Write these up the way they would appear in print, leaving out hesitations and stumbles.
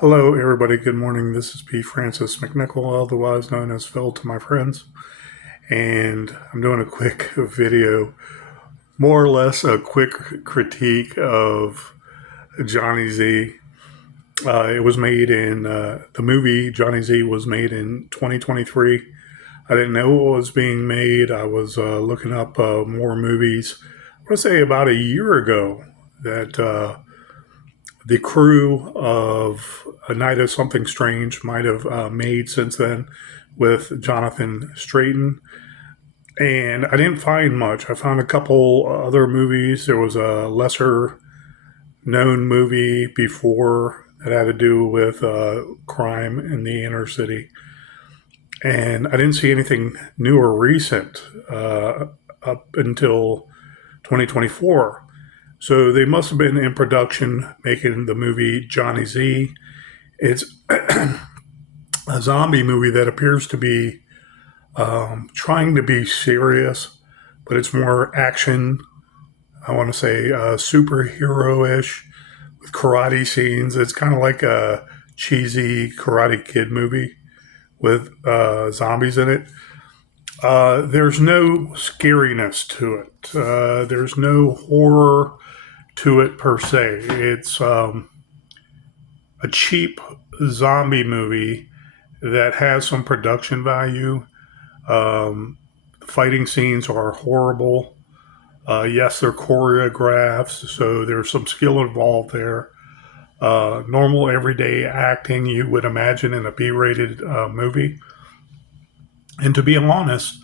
Hello, everybody. Good morning. This is P. Francis McNichol, otherwise known as Phil to my friends. And I'm doing a quick video, more or less a quick critique of Johnny Z. The movie Johnny Z was made in 2023. I didn't know what was being made. I was looking up more movies. I want to say about a year ago that the crew of A Night of Something Strange might have made since then with Jonathan Straighton. And I didn't find much. I found a couple other movies. There was a lesser known movie before that had to do with crime in the inner city. And I didn't see anything new or recent up until 2024. So they must have been in production making the movie Johnny Z. It's a zombie movie that appears to be trying to be serious, but it's more action. I want to say superhero ish with karate scenes. It's kind of like a cheesy Karate Kid movie with zombies in it. There's no scariness to it. There's no horror to it per se. It's a cheap zombie movie that has some production value. Fighting scenes are horrible. Yes, they're choreographs, so there's some skill involved there. Normal everyday acting you would imagine in a B-rated movie. And to be honest,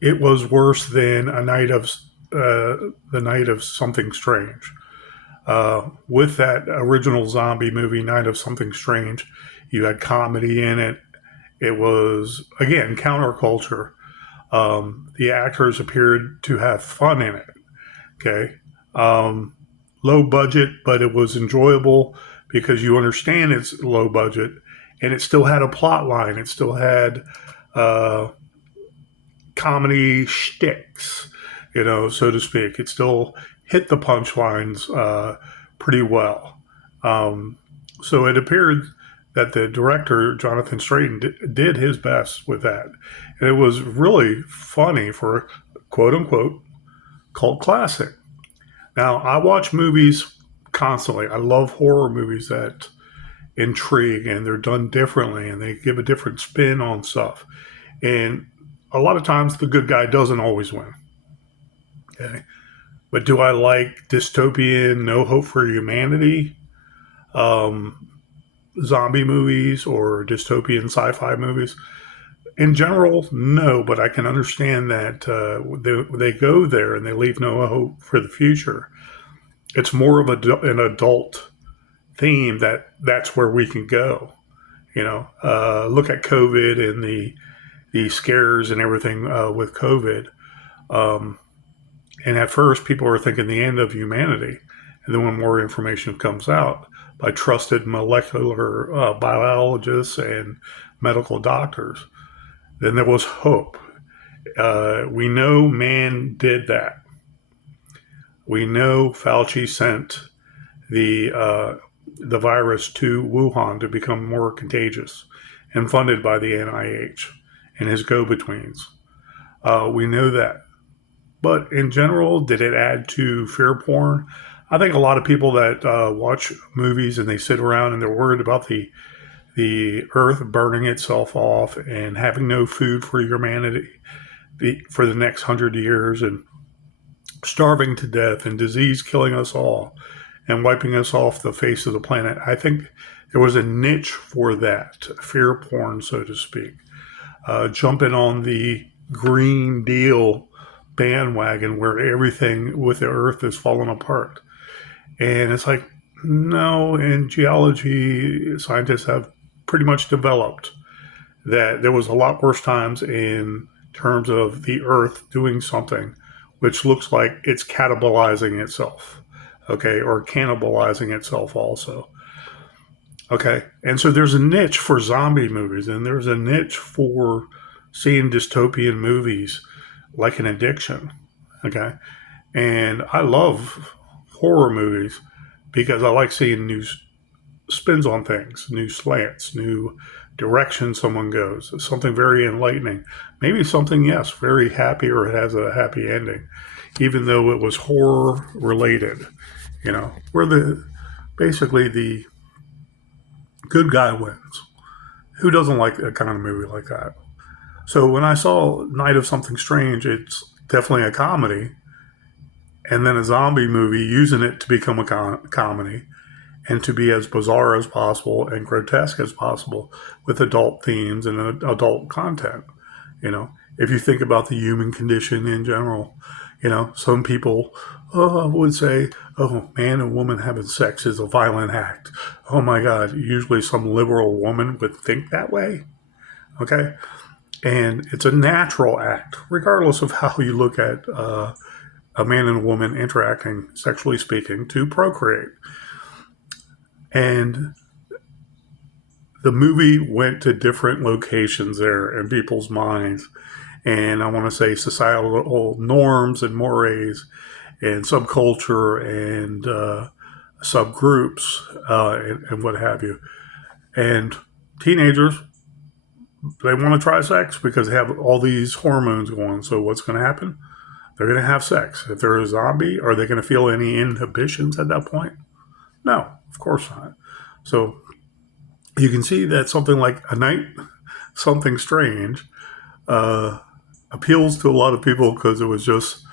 it was worse than the night of something strange. With that original zombie movie, Night of Something Strange, you had comedy in it. It was again counterculture. The actors appeared to have fun in it. Okay. Um, Low budget, but it was enjoyable because you understand it's low budget and it still had a plot line. It still had uh, comedy shticks, so to speak. It still hit the punchlines pretty well. Um, so it appeared that the director, Jonathan Strayton, did his best with that. And it was really funny for a quote unquote cult classic. Now, I watch movies constantly. I love horror movies that intrigue and they're done differently and they give a different spin on stuff. And a lot of times the good guy doesn't always win. Okay. But do I like dystopian, no hope for humanity um, zombie movies or dystopian sci fi movies? In general, no, but I can understand that they go there and they leave no hope for the future. It's more of an adult theme that's where we can go. Look at COVID and the scares and everything with COVID. Um, and at first, people are thinking the end of humanity. And then when more information comes out by trusted molecular biologists and medical doctors, then there was hope. We know man did that. We know Fauci sent the virus to Wuhan to become more contagious and funded by the NIH and his go-betweens. We know that. But in general, did it add to fear porn? I think a lot of people that watch movies and they sit around and they're worried about the earth burning itself off and having no food for humanity for the next 100 years and starving to death and disease killing us all and wiping us off the face of the planet. I think there was a niche for that, fear porn, so to speak. Jumping on the Green Deal bandwagon where everything with the earth is falling apart. And it's like, no, in geology, scientists have pretty much developed that there was a lot worse times in terms of the earth doing something which looks like it's cannibalizing itself, okay, or cannibalizing itself also. Okay. And so there's a niche for zombie movies and there's a niche for seeing dystopian movies like an addiction. Okay. And I love horror movies because I like seeing spins on things, new slants, new directions someone goes, something very enlightening. Maybe something, yes, very happy, or it has a happy ending, even though it was horror related. Where basically the good guy wins. Who doesn't like a kind of movie like that? So when I saw Night of Something Strange, it's definitely a comedy, and then a zombie movie using it to become a comedy and to be as bizarre as possible and grotesque as possible with adult themes and adult content. If you think about the human condition in general, some people would say, oh, man and woman having sex is a violent act. Oh my God, usually some liberal woman would think that way. Okay. And it's a natural act, regardless of how you look at a man and a woman interacting, sexually speaking, to procreate. And the movie went to different locations there in people's minds. And I want to say societal norms and mores and subculture and subgroups and what have you. And teenagers, they want to try sex because they have all these hormones going. So what's going to happen? They're going to have sex. If they're a zombie, are they going to feel any inhibitions at that point? No, of course not. So you can see that something like A Night, Something Strange, appeals to a lot of people because it was just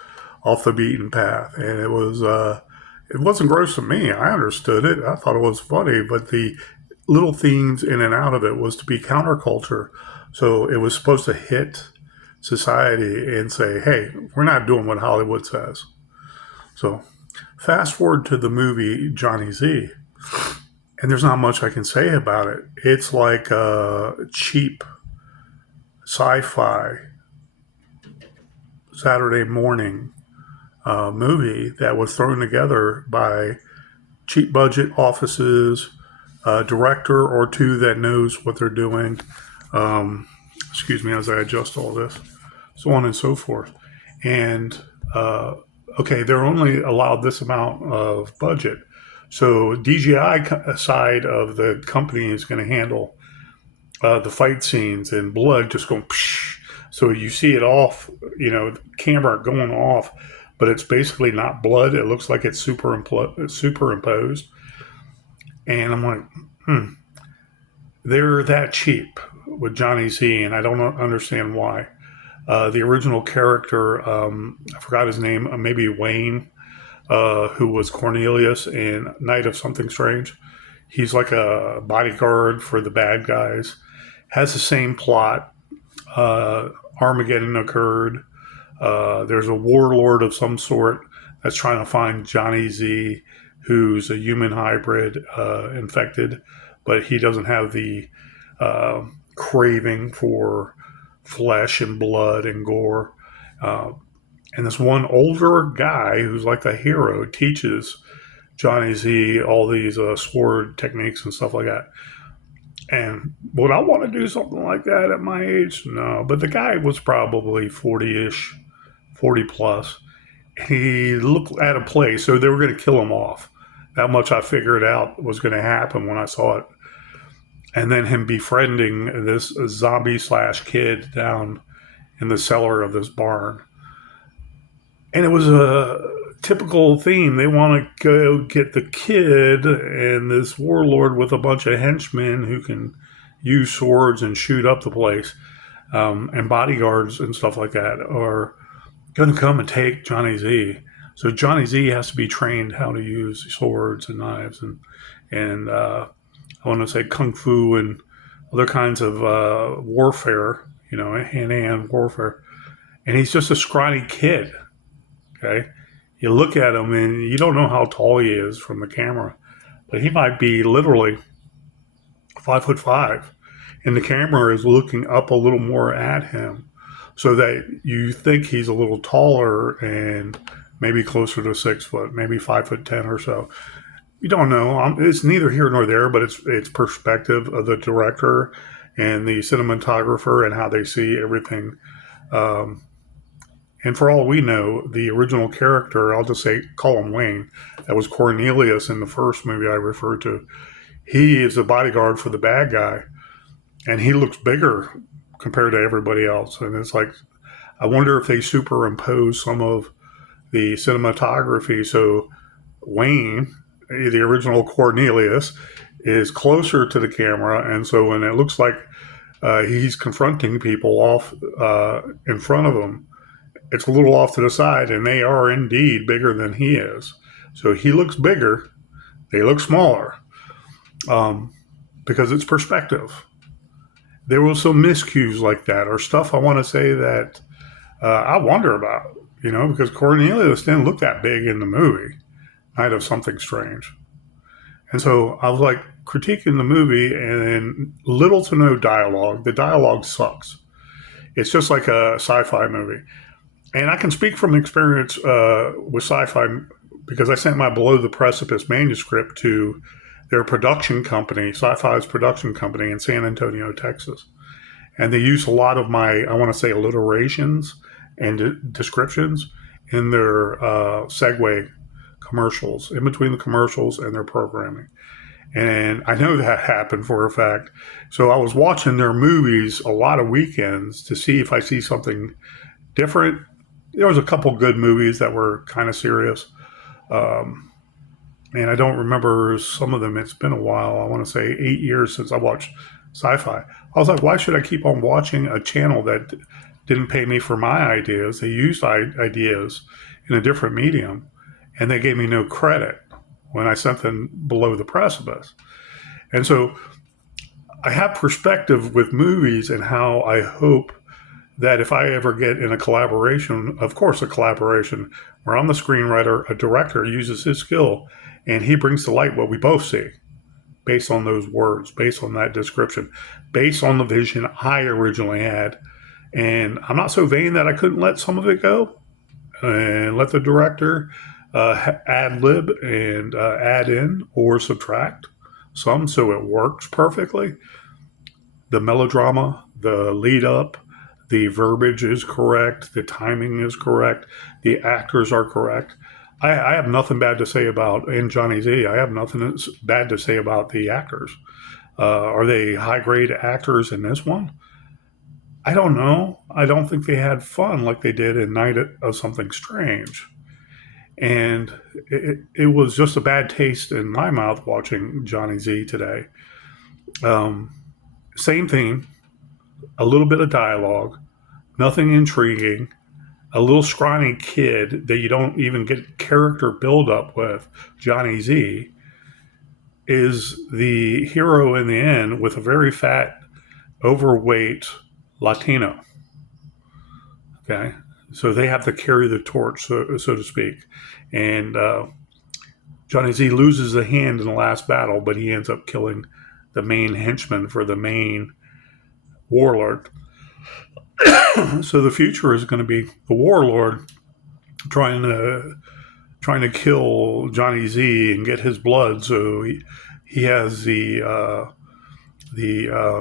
off the beaten path, and it wasn't gross to me. I understood it. I thought it was funny, but the little themes in and out of it was to be counterculture. So it was supposed to hit society and say, hey, we're not doing what Hollywood says. So fast forward to the movie Johnny Z, and there's not much I can say about it. It's like a cheap sci-fi Saturday morning movie that was thrown together by cheap budget offices, a director or two that knows what they're doing. Excuse me as I adjust all this, so on and so forth. And okay, they're only allowed this amount of budget. So DGI side of the company is going to handle the fight scenes and blood just going psh. So you see it off, camera going off, but it's basically not blood. It looks like it's superimposed. And I'm like, they're that cheap with Johnny Z, and I don't understand why. The original character, I forgot his name, maybe Wayne, who was Cornelius in Night of Something Strange. He's like a bodyguard for the bad guys. Has the same plot. Armageddon occurred. There's a warlord of some sort that's trying to find Johnny Z, who's a human hybrid infected, but he doesn't have the craving for flesh and blood and gore. And this one older guy who's like a hero teaches Johnny Z all these sword techniques and stuff like that. And would I want to do something like that at my age? No. But the guy was probably 40-ish, 40 plus. He looked at a place, so they were going to kill him off. That much I figured out was going to happen when I saw it. And then him befriending this zombie / kid down in the cellar of this barn. And it was a typical theme. They want to go get the kid and this warlord with a bunch of henchmen who can use swords and shoot up the place, and bodyguards and stuff like that are going to come and take Johnny Z. So Johnny Z has to be trained how to use swords and knives and I want to say kung fu and other kinds of warfare, hand-to-hand warfare. And he's just a scrawny kid. Okay, you look at him and you don't know how tall he is from the camera, but he might be literally 5'5", and the camera is looking up a little more at him, so that you think he's a little taller and maybe closer to 6 foot, maybe 5'10" or so. You don't know. It's neither here nor there, but it's perspective of the director and the cinematographer and how they see everything. And for all we know, the original character, I'll just say, call him Wayne, that was Cornelius in the first movie I referred to. he is a bodyguard for the bad guy, and he looks bigger compared to everybody else. And it's like, I wonder if they superimpose some of the cinematography so Wayne, the original Cornelius, is closer to the camera, and so when it looks like he's confronting people off in front of him, it's a little off to the side, and they are indeed bigger than he is. So he looks bigger, they look smaller, because it's perspective. There was some miscues like that, or stuff I want to say that I wonder about, because Cornelius didn't look that big in the movie, Night of Something Strange. And so I was like critiquing the movie, and little to no dialogue. The dialogue sucks. It's just like a sci-fi movie. And I can speak from experience with sci-fi because I sent my Below the Precipice manuscript to their production company, Sci-Fi's production company in San Antonio, Texas. And they use a lot of my, I want to say, alliterations and descriptions in their segue commercials, in between the commercials and their programming. And I know that happened for a fact. So I was watching their movies a lot of weekends to see if I see something different. There was a couple good movies that were kind of serious. And I don't remember some of them. It's been a while. I want to say 8 years since I watched sci-fi. I was like, why should I keep on watching a channel that didn't pay me for my ideas? They used ideas in a different medium, and they gave me no credit when I sent them Below the Precipice. And so I have perspective with movies and how I hope that if I ever get in a collaboration, of course, a collaboration where I'm the screenwriter, a director uses his skill and he brings to light what we both see based on those words, based on that description, based on the vision I originally had. And I'm not so vain that I couldn't let some of it go and let the director ad lib and add in or subtract some so it works perfectly. The melodrama, the lead up, the verbiage is correct, the timing is correct, the actors are correct. I have nothing bad to say about, in Johnny Z, I have nothing bad to say about the actors. Are they high grade actors in this one? I don't know. I don't think they had fun like they did in Night of Something Strange. And it was just a bad taste in my mouth watching Johnny Z today. Same thing, a little bit of dialogue, nothing intriguing, a little scrawny kid that you don't even get character build up with, Johnny Z, is the hero in the end with a very fat, overweight Latino. Okay. So they have to carry the torch, so to speak. And Johnny Z loses a hand in the last battle, but he ends up killing the main henchman for the main warlord. So the future is going to be the warlord trying to kill Johnny Z and get his blood. So he has the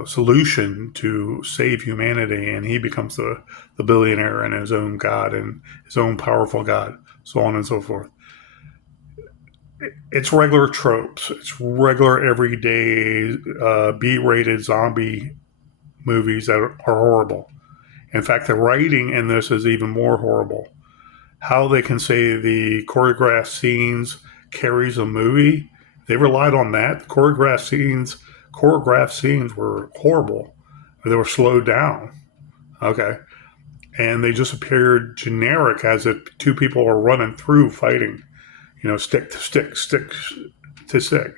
solution to save humanity, and he becomes the billionaire and his own god and his own powerful god, so on and so forth. It's regular tropes. It's regular everyday B-rated zombie movies that are horrible. In fact, the writing in this is even more horrible. How they can say the choreographed scenes carries a movie, they relied on that. The choreographed scenes were horrible. They were slowed down. Okay. And they just appeared generic as if two people are running through fighting, stick to stick, stick to stick,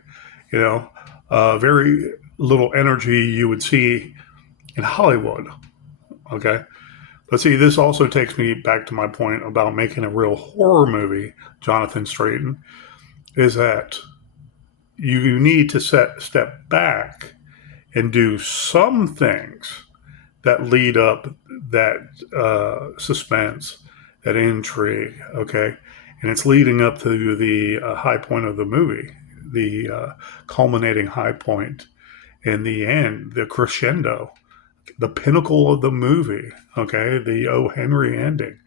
very little energy you would see in Hollywood. Okay. But see, this also takes me back to my point about making a real horror movie, Jonathan Strayton, is that you need to step back and do some things that lead up that suspense, that intrigue, okay? And it's leading up to the high point of the movie, the culminating high point in the end, the crescendo, the pinnacle of the movie, okay? The O. Henry ending.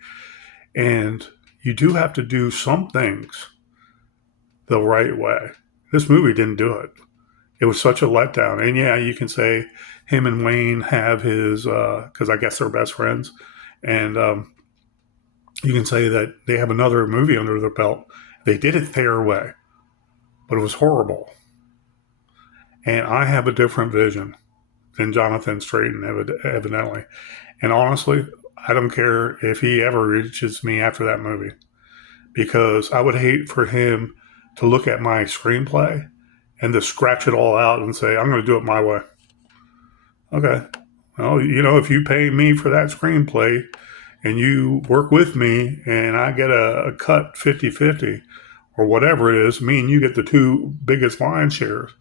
And you do have to do some things the right way. This movie didn't do it. It was such a letdown. And yeah, you can say him and Wayne have his, because I guess they're best friends. And you can say that they have another movie under their belt. They did it their way, but it was horrible. And I have a different vision than Jonathan Strayton, evidently. And honestly, I don't care if he ever reaches me after that movie, because I would hate for him to look at my screenplay and to scratch it all out and say, I'm going to do it my way. Okay. Well, if you pay me for that screenplay and you work with me and I get a cut 50-50 or whatever it is, me and you get the two biggest line shares,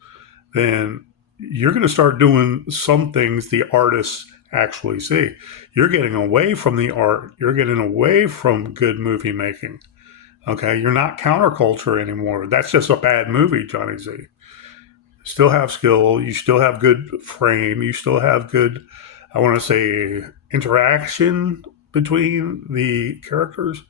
then you're going to start doing some things the artists actually see. You're getting away from the art. You're getting away from good movie making. Okay. You're not counterculture anymore. That's just a bad movie, Johnny Z. Still have skill. You still have good frame. You still have good, I want to say, interaction between the characters.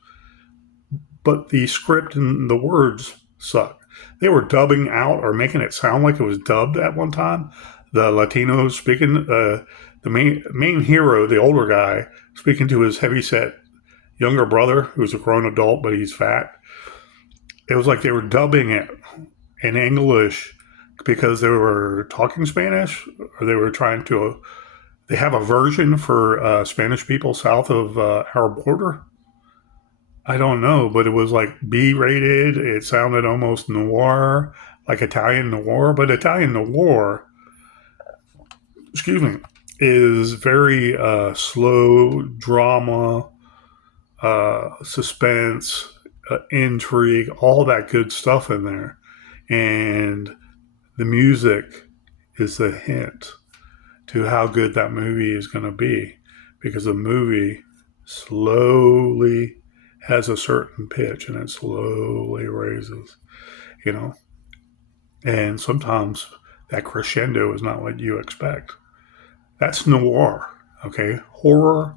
But the script and the words suck. They were dubbing out or making it sound like it was dubbed at one time. The Latino speaking, the main hero, the older guy, speaking to his heavyset younger brother, who's a grown adult, but he's fat. It was like they were dubbing it in English because they were talking Spanish, or they were trying to. They have a version for Spanish people south of our border. I don't know, but it was like B-rated. It sounded almost noir, like Italian noir. But Italian noir, excuse me, is very slow drama, suspense, intrigue, all that good stuff in there. And the music is the hint to how good that movie is going to be, because the movie slowly has a certain pitch and it slowly raises, you know. And sometimes that crescendo is not what you expect. That's noir, okay? Horror,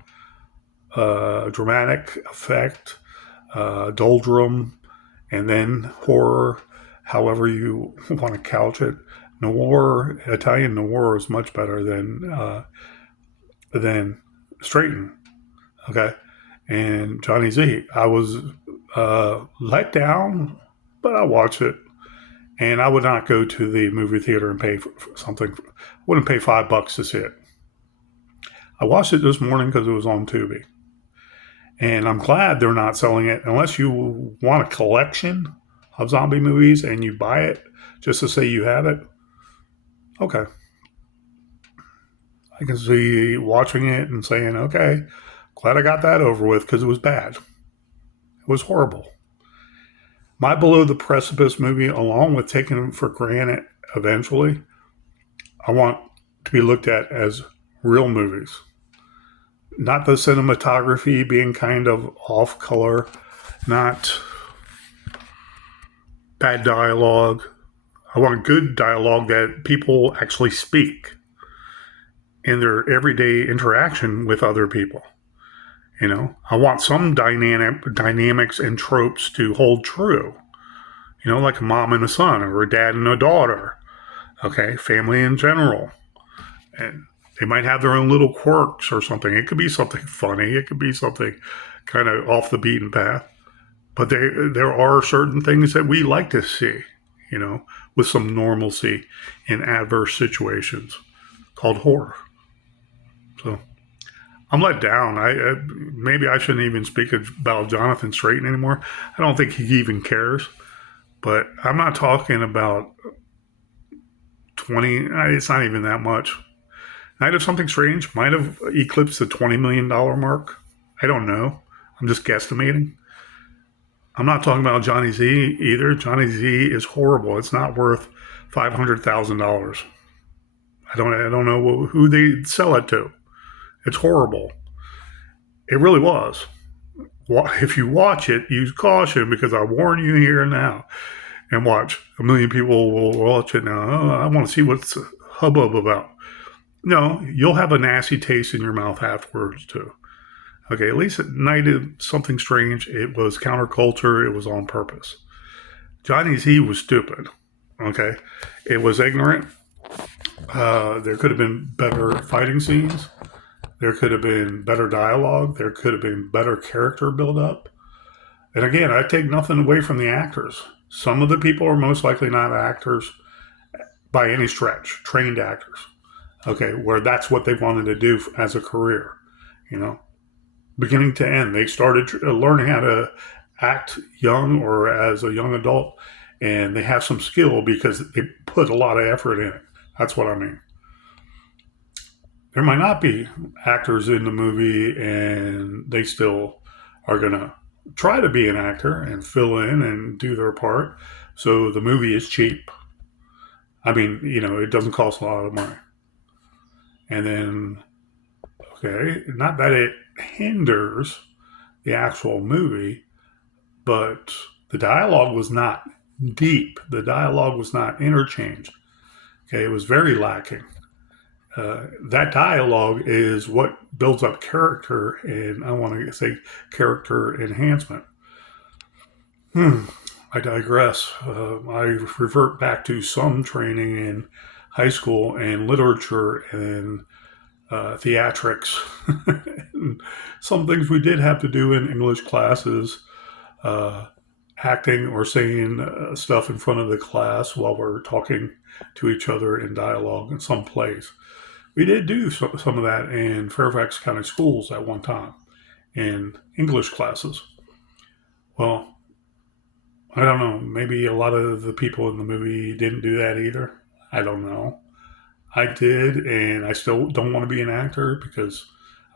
dramatic effect, doldrum, and then horror, however you want to couch it. Noir, Italian noir is much better than Straighten. Okay, and Johnny Z. I was let down, but I watched it, and I would not go to the movie theater and pay for something. I wouldn't pay $5 to see it. I watched it this morning because it was on Tubi, and I'm glad they're not selling it unless you want a collection of zombie movies and you buy it just to say you have it. Okay. I can see watching it and saying, okay, glad I got that over with, because it was bad. It was horrible. My Below the Precipice movie, along with Taken for Granted eventually, I want to be looked at as real movies. Not the cinematography being kind of off color, not bad dialogue. I want good dialogue that people actually speak in their everyday interaction with other people. I want some dynamics and tropes to hold true. Like a mom and a son, or a dad and a daughter. Okay, family in general. And they might have their own little quirks or something. It could be something funny. It could be something kind of off the beaten path. But there are certain things that we like to see, with some normalcy in adverse situations, called horror. So I'm let down. Maybe I shouldn't even speak about Jonathan Straighten anymore. I don't think he even cares. But I'm not talking about 20. It's not even that much. Night of Something Strange might have eclipsed the $20 million mark. I don't know. I'm just guesstimating. I'm not talking about Johnny Z either. Johnny Z is horrible. It's not worth $500,000. I don't know who they sell it to. It's horrible. It really was. If you watch it, use caution, because I warn you here and now. And watch. A million people will watch it now. Oh, I want to see what's hubbub about. No, you'll have a nasty taste in your mouth afterwards too. Okay, at least at Night of Something Strange, it was counterculture. It was on purpose. Johnny Z was stupid. Okay, it was ignorant. There could have been better fighting scenes. There could have been better dialogue. There could have been better character build up. And again, I take nothing away from the actors. Some of the people are most likely not actors by any stretch, trained actors. Okay, where that's what they wanted to do as a career, you know, beginning to end. They started learning how to act young or as a young adult, and they have some skill because they put a lot of effort in it. That's what I mean. There might not be actors in the movie, and they still are going to try to be an actor and fill in and do their part. So the movie is cheap. I mean, it doesn't cost a lot of money. And then, okay, not that it hinders the actual movie, but the dialogue was not deep. The dialogue was not interchanged. Okay, it was very lacking. That dialogue is what builds up character, and I want to say character enhancement. I digress. I revert back to some training in high school and literature and theatrics. Some things we did have to do in English classes, uh, acting or saying stuff in front of the class while we're talking to each other in dialogue in some plays. We did do some of that in Fairfax County Schools at one time in English classes. Well, I don't know. Maybe a lot of the people in the movie didn't do that either. I don't know. I did, and I still don't want to be an actor because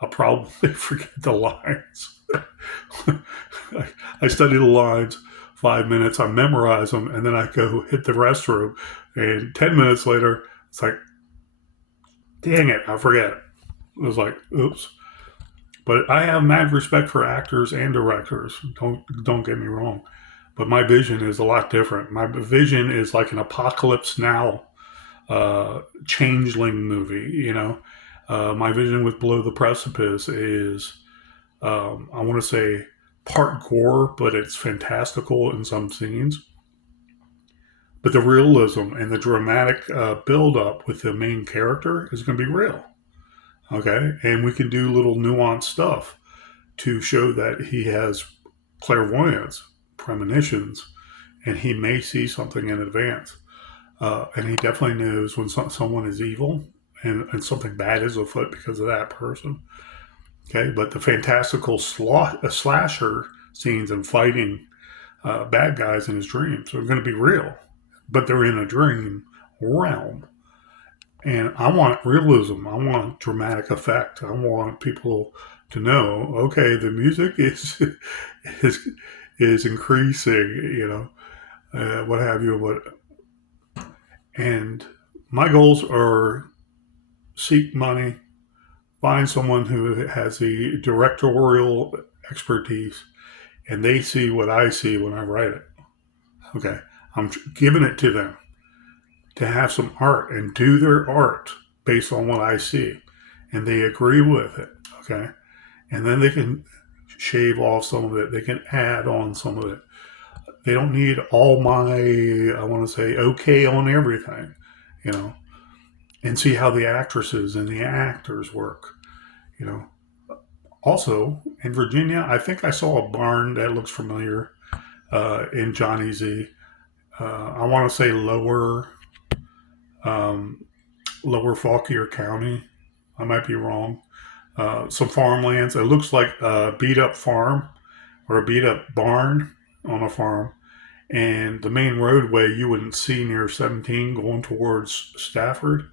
I'll probably forget the lines. I study the lines 5 minutes, I memorize them, and then I go hit the restroom. And 10 minutes later, it's like, dang it, I forget. It was like, oops. But I have mad respect for actors and directors. Don't get me wrong. But my vision is a lot different. My vision is like an apocalypse now changeling movie. My vision with Below the Precipice is I want to say part gore, but it's fantastical in some scenes. But the realism and the dramatic build up with the main character is going to be real. Okay, and we can do little nuanced stuff to show that he has clairvoyance, premonitions, and he may see something in advance. And he definitely knows when someone is evil and something bad is afoot because of that person. Okay, but the fantastical slasher scenes and fighting bad guys in his dreams are going to be real, but they're in a dream realm. And I want realism. I want dramatic effect. I want people to know, okay, the music is is is increasing. What have you. And my goals are seek money, find someone who has the directorial expertise, and they see what I see when I write it. Okay, I'm giving it to them to have some art and do their art based on what I see, and they agree with it. Okay, and then they can shave off some of it. They can add on some of it. They don't need all my, I want to say, okay on everything, you know, and see how the actresses and the actors work, you know. Also, in Virginia, I think I saw a barn that looks familiar in Johnny Z. I want to say um, lower Fauquier County. I might be wrong. Some farmlands. It looks like a beat up farm or a beat up barn on a farm. And the main roadway you wouldn't see near 17 going towards Stafford.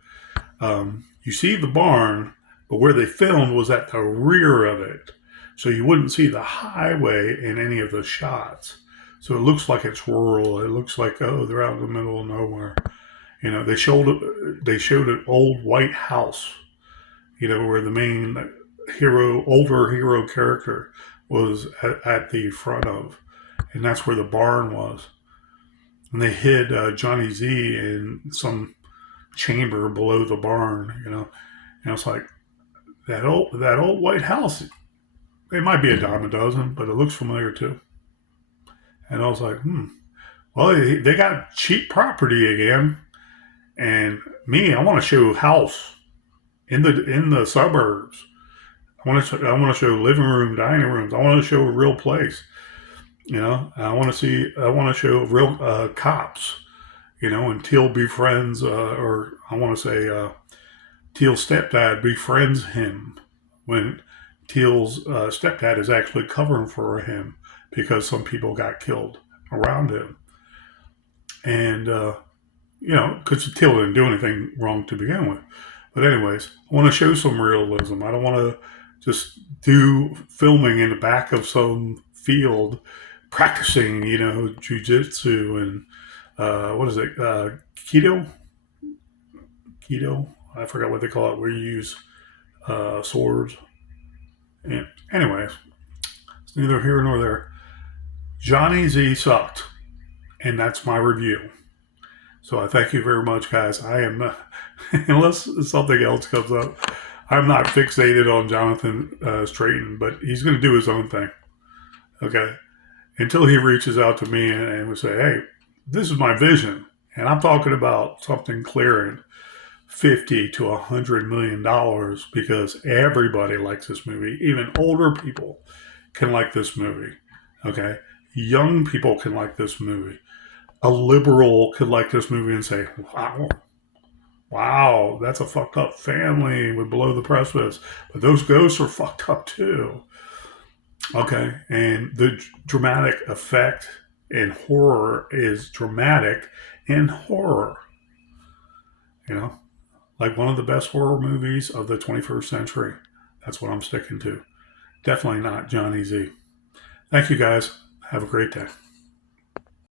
You see the barn, but where they filmed was at the rear of it. So you wouldn't see the highway in any of the shots. So it looks like it's rural. It looks like, oh, they're out in the middle of nowhere. They showed an old white house, where the main older hero character was at the front of, and that's where the barn was. And they hid Johnny Z in some chamber below the barn, And it's like that old white house. It might be a dime a dozen, but it looks familiar too. And I was like, well, they got cheap property again. And me, I want to show house in the suburbs. I want to show living room, dining rooms. I want to show a real place. I want to show real cops. And Teal befriends, or I want to say Teal's stepdad befriends him when Teal's stepdad is actually covering for him because some people got killed around him. And, because Teal didn't do anything wrong to begin with. But, anyways, I want to show some realism. I don't want to just do filming in the back of some field practicing, jujitsu and what is it? Keto? Keto? I forgot what they call it, where you use swords. And anyways, it's neither here nor there. Johnny Z sucked, and that's my review. So I thank you very much, guys. I am not, unless something else comes up, I'm not fixated on Jonathan Straighten, but he's going to do his own thing. Okay, until he reaches out to me and will say, "Hey, this is my vision," and I'm talking about something clearing $50 to $100 million because everybody likes this movie. Even older people can like this movie. Okay, young people can like this movie. A liberal could like this movie and say, wow, that's a fucked up family with below the precipice, but those ghosts are fucked up too." Okay, and the dramatic effect in horror is dramatic in horror. You know, like one of the best horror movies of the 21st century. That's what I'm sticking to. Definitely not Johnny Z. Thank you guys. Have a great day.